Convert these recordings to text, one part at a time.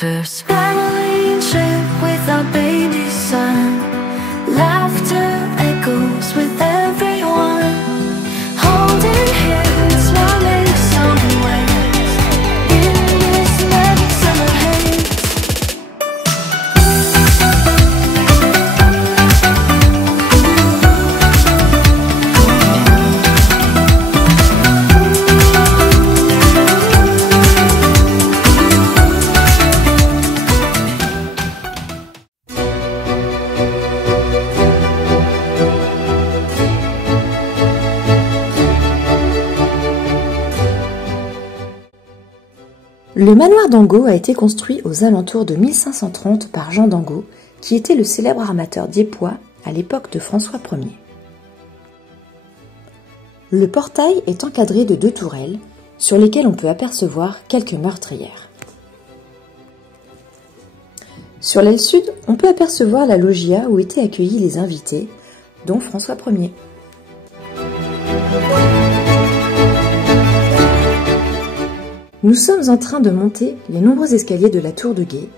First family trip with our baby son. Laughter echoes with everyone. Holding hands while making some waves in this magic summer haze. Le manoir d'Angot a été construit aux alentours de 1530 par Jean d'Angot, qui était le célèbre armateur diepois à l'époque de François Ier. Le portail est encadré de 2 tourelles, sur lesquelles on peut apercevoir quelques meurtrières. Sur l'aile sud, on peut apercevoir la loggia où étaient accueillis les invités, dont François Ier. Nous sommes en train de monter les nombreux escaliers de la tour de guet,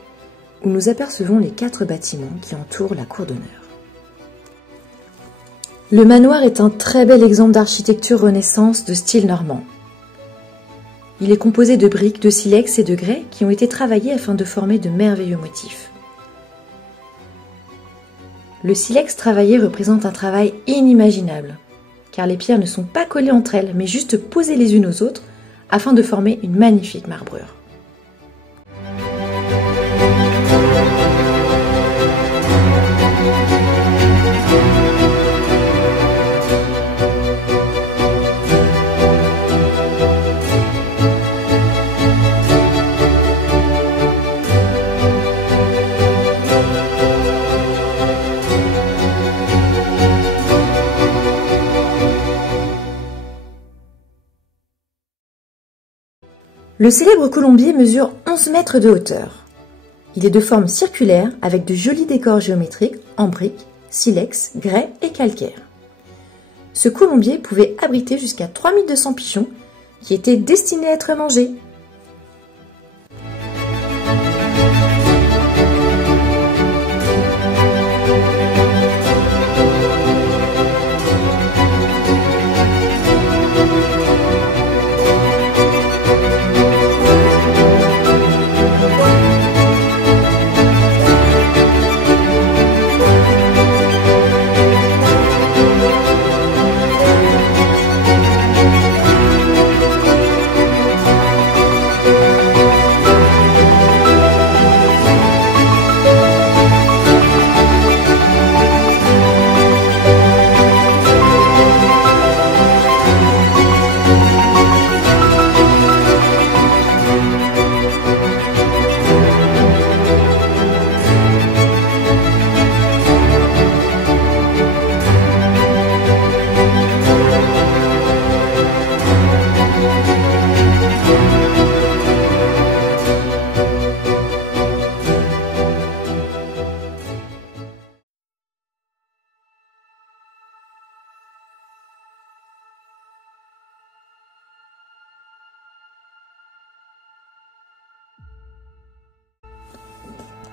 où nous apercevons les 4 bâtiments qui entourent la cour d'honneur. Le manoir est un très bel exemple d'architecture Renaissance de style normand. Il est composé de briques, de silex et de grès qui ont été travaillés afin de former de merveilleux motifs. Le silex travaillé représente un travail inimaginable, car les pierres ne sont pas collées entre elles, mais juste posées les unes aux autres, afin de former une magnifique marbrure. Le célèbre colombier mesure 11 mètres de hauteur. Il est de forme circulaire avec de jolis décors géométriques en briques, silex, grès et calcaire. Ce colombier pouvait abriter jusqu'à 3200 pigeons qui étaient destinés à être mangés.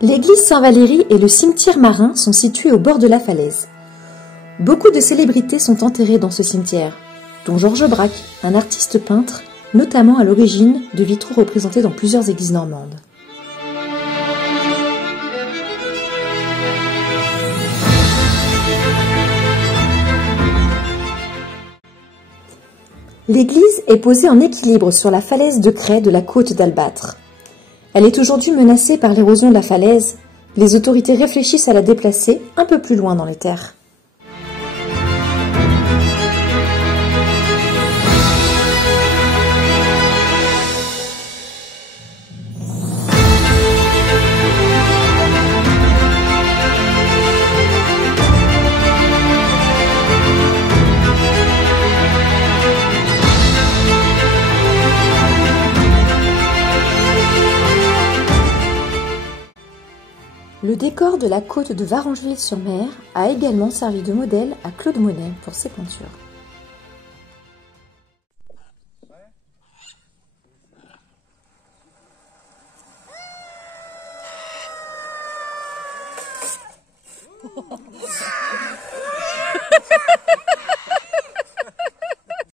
L'église Saint-Valéry et le cimetière marin sont situés au bord de la falaise. Beaucoup de célébrités sont enterrées dans ce cimetière, dont Georges Braque, un artiste peintre, notamment à l'origine de vitraux représentés dans plusieurs églises normandes. L'église est posée en équilibre sur la falaise de craie de la côte d'Albâtre. Elle est aujourd'hui menacée par l'érosion de la falaise. Les autorités réfléchissent à la déplacer un peu plus loin dans les terres. Le décor de la côte de Varengeville-sur-Mer a également servi de modèle à Claude Monet pour ses peintures.